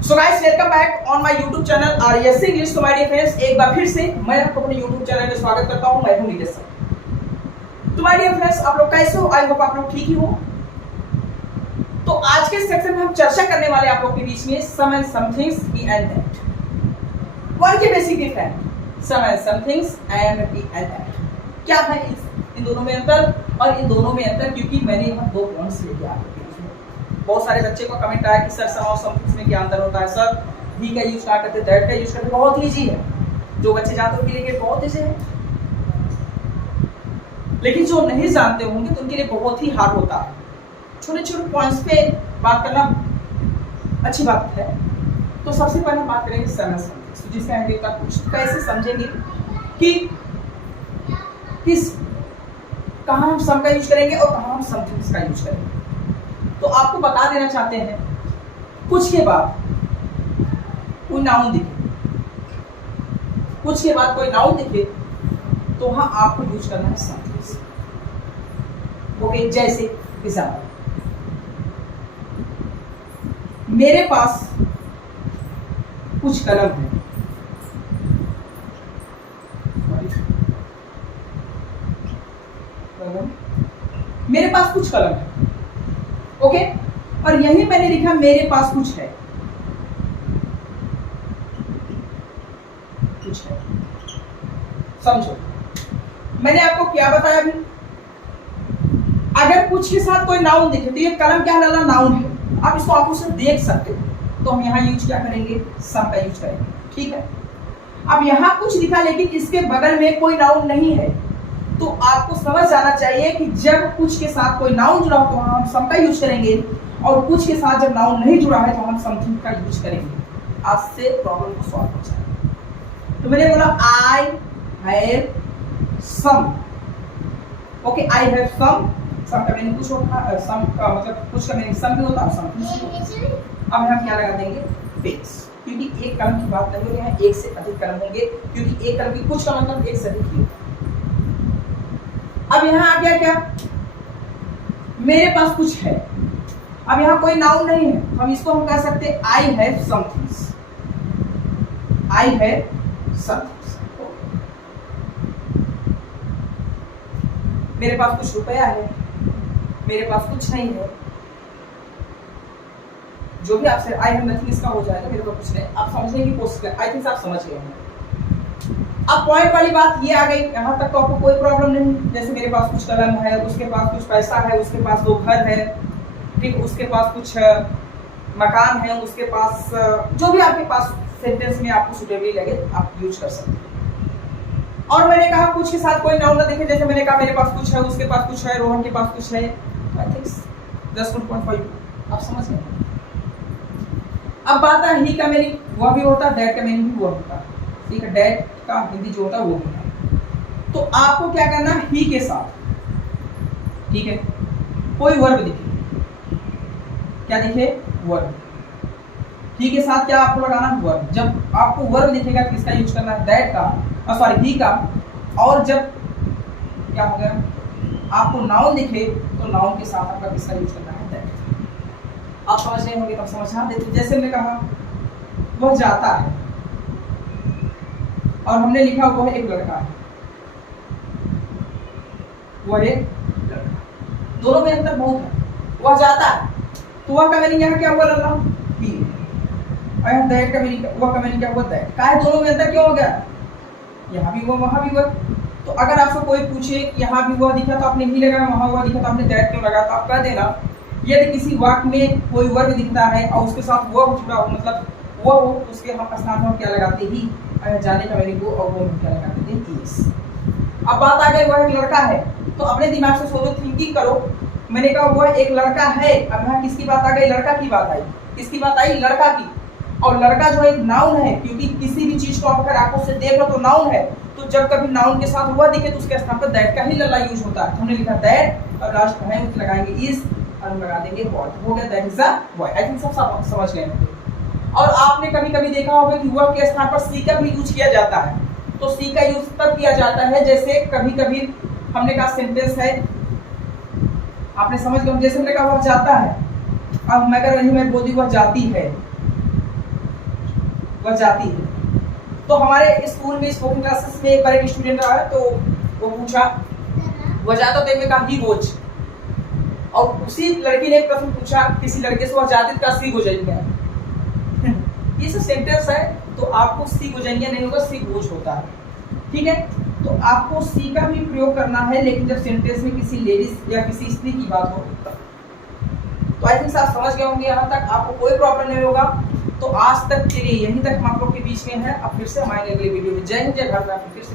So guys welcome back on my YouTube channel RS English. तो my dear friends, एक बार फिर से मैं आपको अपने YouTube चैनल में स्वागत करता हूं। मैं हूं नीरज सर। तो माय डियर फ्रेंड्स, आप लोग कैसे हो? आई होप आप लोग ठीक ही हो। तो आज के सेक्शन में हम चर्चा करने वाले आप लोग के बीच में some and somethings he and that. One के basic difference some and somethings and he and that. क्या है इन दोनों में अंतर? और इन दोनों में अंतर क्योंकि मैंने यहाँ दो पॉइंट्स लेके आ रखे हैं। बहुत सारे बच्चे को कमेंट आया कि सर सम और समथिंग्स में क्या अंतर होता है? सर ही का यूज क्या करते, दैट का यूज करते। बहुत इजी है, जो बच्चे जानते हैं उनके लिए बहुत इजी है, लेकिन जो नहीं जानते होंगे तो उनके लिए बहुत ही हार्ड होता है। छोटे छोटे पॉइंट्स पे बात करना अच्छी बात है। तो सबसे पहले बात करेंगे सम एंड समथिंग्स, जिसका हम कुछ कैसे समझेंगे कि किस कहाँ हम सम का यूज करेंगे और कहाँ हम समथिंग्स का यूज करेंगे। तो आपको बता देना चाहते हैं, कुछ के बाद कोई नाउन दिखे, कुछ के बाद कोई नाउन दिखे तो वहां आपको यूज करना है समथिंग्स। ओके, जैसे एग्जाम्पल, मेरे पास कुछ कलम है। मेरे पास कुछ कलम है, ओके और यही मैंने लिखा मेरे पास कुछ है, कुछ है। समझो, मैंने आपको क्या बताया अभी? अगर कुछ के साथ कोई नाउन दिखे तो ये कलम क्या लाला नाउन है, आप इसको आंखों से देख सकते हो। तो हम यहाँ यूज क्या करेंगे? सम का यूज करेंगे, ठीक है। अब यहाँ कुछ लिखा लेकिन इसके बगल में कोई नाउन नहीं है, तो आपको समझ जाना चाहिए कि जब कुछ के साथ कोई नाउन जुड़ा हो तो हम सम का यूज करेंगे, और कुछ के साथ जब नाउन नहीं जुड़ा है तो हम समथिंग का यूज करेंगे। आज से प्रॉब्लम को सॉल्व हो जाएगा। तो मैंने बोला I have some, okay I have some. Some का मीनिंग कुछ होता है, सम का मतलब कुछ का मीनिंग सम भी होता है, समथिंग। अब हम क्या लगा देंगे? बेस, क्योंकि एक कलम की बात नहीं हो रही है, एक से अधिक कलम होंगे, क्योंकि एक कलम की कुछ का मतलब एक से अधिक ही होता है। अब यहाँ आ गया क्या? मेरे पास कुछ है। अब यहाँ कोई नाउन नहीं है, हम इसको हम कह सकते हैं I have somethings, I have somethings. मेरे पास कुछ रुपया है, मेरे पास कुछ नहीं है, जो भी आपसे आई हैव नथिंग इसका हो जाएगा, मेरे पास कुछ नहीं। आप समझने की कोशिश करें, आई थिंक आप समझ गए हैं। अब पॉइंट वाली बात ये आ गई, यहाँ तक तो आपको कोई प्रॉब्लम नहीं। जैसे मेरे पास कुछ कलम है, उसके पास कुछ पैसा है, उसके पास दो घर है, ठीक, उसके पास कुछ मकान है, उसके पास जो भी आपके पास सेंटेंस में आपको सुटेबल लगे आप यूज कर सकते हैं। और मैंने कहा कुछ के साथ कोई नाउन ना दिखे, जैसे मैंने कहा मेरे पास कुछ है, उसके पास कुछ है, रोहन के पास कुछ है। I think just good point for you, आप समझ गए। अब बात है ही का मीनिंग वह भी होता है, दैट का मीनिंग भी वह होता है, ठीक है। दैट का हिंदी जो होता है वो होता है। तो आपको क्या करना है? ही के साथ, ठीक है, कोई वर्ब दिखे, क्या दिखे? वर्ब। ही के साथ क्या आपको लगाना है? वर्ब। जब आपको वर्ब दिखेगा किसका यूज करना है? दैट का, सॉरी ही का। और जब क्या हो गया? आपको नाउन दिखे तो नाउन के साथ आपका किसका यूज करना है? दैट। आप समझ रहे होंगे, तब समझा देते। जैसे हमने कहा वह जाता है, और हमने लिखा वो है एक लड़का है, वह एक लड़का। दोनों में अंतर बहुत है। वह जाता है तो वह का मीनिंग यहाँ क्या हुआ? लगा ही। और यहाँ दैट का मीनिंग, वह का मीनिंग क्या हुआ? दैट। का है दोनों में अंतर क्यों हो गया? यहाँ भी हुआ वहां भी हुआ। तो अगर आपसे कोई पूछे कि यहाँ भी हुआ दिखा तो आपने ही लगाया, वहां हुआ दिखा तो आपने दैट क्यों लगाया, तो आप कह देना यदि किसी वाक्य में कोई वर्ग दिखता है और उसके साथ वह जुड़ा हो, मतलब वह हो, उसके हम स्थान पर क्या लगाते? ही। जाने का मीनिंग वो, और वो क्या लगाते थे? इस। अब बात आ गई वह एक लड़का है, तो अपने दिमाग से सोचो, थिंकिंग करो। मैंने कहा वह एक लड़का है, अब यहाँ किसकी बात आ गई? लड़का की बात आई। किसकी बात आई? लड़का की। और लड़का जो एक नाउन है, क्योंकि किसी भी चीज को आप अगर आंखों से देख लो तो नाउन है, तो जब कभी नाउन के साथ हुआ दिखे तो उसके स्थान पर दैट का ही लला यूज होता है। हमने लिखा दैट और लास्ट में हम लगाएंगे इज और हम लगा देंगे व्हाट, हो गया that is a boy. I think सब समझ गए हैं। और आपने कभी कभी देखा होगा कि वह के स्थान पर सी का भी यूज किया जाता है। तो सी का यूज तब किया जाता है जैसे कभी कभी हमने कहा सेंटेंस है, आपने समझ गए, जैसे हमने कहा वह जाता है, अब मैं अगर वही मैं बोली वह जाती है, वह जाती है। तो हमारे स्कूल में स्पोकन क्लासेस में एक बार एक स्टूडेंट रहा है, तो वो पूछा, वह जाता तो कहा ही वॉच, और उसी लड़की ने एक प्रश्न पूछा किसी लड़के से, वह जाती का सी गुजरिया। ये सब सेंटेंस है, तो आपको सी गुजरिया नहीं होगा, सी गोज होता है, ठीक है। तो आपको सी का भी प्रयोग करना है, लेकिन जब सेंटेंस में किसी लेडीज या किसी स्त्री की बात हो। तो आई थिंक आप समझ गए होंगे, यहाँ तक आपको कोई प्रॉब्लम नहीं होगा। तो आज तक के लिए यहीं तक हम आप लोग के बीच में है। अब फिर से हम आएंगे अगले वीडियो में। जय हिंद, जय भारत। फिर से